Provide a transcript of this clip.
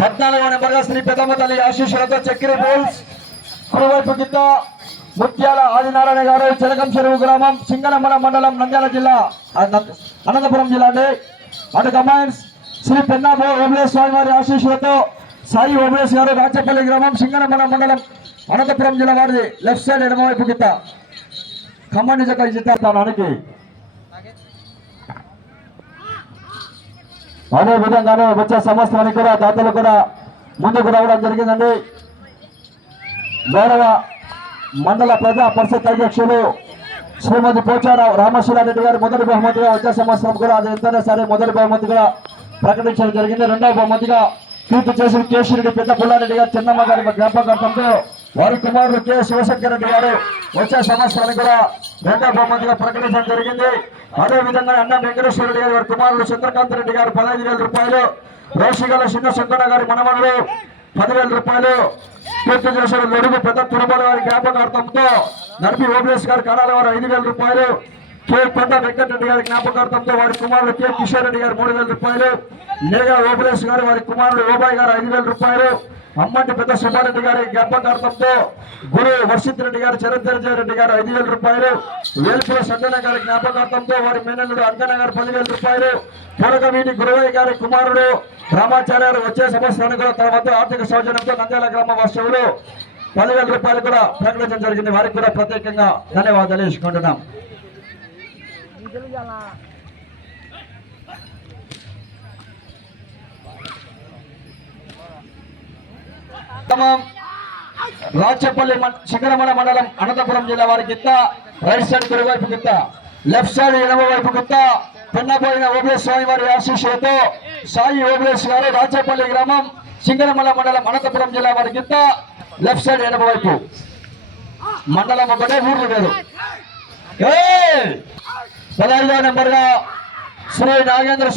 14వ నెంబర్గా శ్రీ పెద్దమ్మ తల్లి ఆశీస్సులతో చక్కెర బోల్స్ కుడివైపు గిద్ద ముత్యాల ఆదినారాయణ గారు చిలకం చెరువు గ్రామం సింగనమల మండలం నంద్యాల జిల్లా అనంతపురం జిల్లా అండి. అటు కమాండ్స్ శ్రీ పెన్నాబో ఓబులేశ్ స్వామి వారి ఆశీస్సులతో సాయి ఓబులేశ్ గారు రాచపల్లి గ్రామం సింగనమల మండలం అనంతపురం జిల్లా వారిది లెఫ్ట్ సైడ్ ఎడమవైపు గిత్త ఖమ్మం జత జిత్తానికి. అదే విధంగానే వచ్చే సంవత్సరానికి కూడా దాతలు కూడా ముందుకు రావడం జరిగిందండి. గౌరవ మండల ప్రజా పరిషత్ అధ్యక్షులు శ్రీమతి పోచారావు రామశిలారెడ్డి గారు మొదటి బహుమతిగా వచ్చే సంవత్సరం కూడా అది ఎంతనే సరే మొదటి బహుమతిగా ప్రకటించడం జరిగింది. రెండవ బహుమతిగా కీర్తి చేసిన కేశిరెడ్డి పెద్ద పుల్లారెడ్డి గారు చిన్నమ్మ గారి జ్ఞాపకార్థంతో వారి కుమారుడు కె శివశంకర్ రెడ్డి గారు వచ్చే సంవత్సరానికి కూడా రెండవ బహుమతిగా ప్రకటించడం జరిగింది. అదేవిధంగా అన్న వెంకటేశ్వర రెడ్డి గారి వారి కుమారుడు చంద్రకాంత్ రెడ్డి గారు 15,000 రూపాయలు, రోషిగల చిన్న శంకర గారి మనవడు 10,000 రూపాయలు, కీర్తి చేసిన లొడుగు పెద్ద తిరుమల వారి జ్ఞాపకార్థంతో నర్పి ఓబులేశ్ గారి కళాల వారు 5,000 రూపాయలు, కె కొండ వెంకటరెడ్డి గారి జ్ఞాపకార్థంతో వారి కుమారుడు కె కిషోర్ రెడ్డి గారు 3,000 రూపాయలు, నేగా ఓబులేశ్ గారు వారి కుమారుడు ఓబాయ్ గారు 5,000 రూపాయలు, అమ్మంటి పెద్ద సుబ్బారెడ్డి గారి జ్ఞాపకార్థంతో గురు వర్షిత్ రెడ్డి గారు చరణ్ రెడ్డి గారు 5,000 రూపాయలు, వేల్పుల సంజన గారి జ్ఞాపకార్థంతో వారి మేనల్లుడు అంజన గారు 10,000 రూపాయలు, పొరగవీటి గురువయ్య గారి కుమారుడు రామాచార్యాలు వచ్చే సంవత్సరానికి కూడా తన వద్ద ఆర్థిక సౌజన్యంతో నంద్యాల గ్రామ వాస్తవులు 10,000 రూపాయలు కూడా ప్రకటించడం జరిగింది. వారికి కూడా ప్రత్యేకంగా ధన్యవాదాలు తెలుసుకుంటున్నాం. రాచపల్లి శంకరమల మండలం అనంతపురం జిల్లా వారి గిత్త రైట్ సైడ్ కుడివైపు గిత్త, లెఫ్ట్ సైడ్ ఎడమ వైపు గిత్త పెన్నపోయిన ఓబులేశ్ స్వామి వారి ఆశీస్సులతో సాయి ఓబులేశ్ గారు రాచపల్లి గ్రామం సింగనమల మండలం అనంతపురం జిల్లా వారి గిత్త లెఫ్ట్ సైడ్ ఎడమ వైపు. మండలం ఒకటే ఊర్లు లేదు. 15వ నెంబర్గా శ్రీ నాగేంద్ర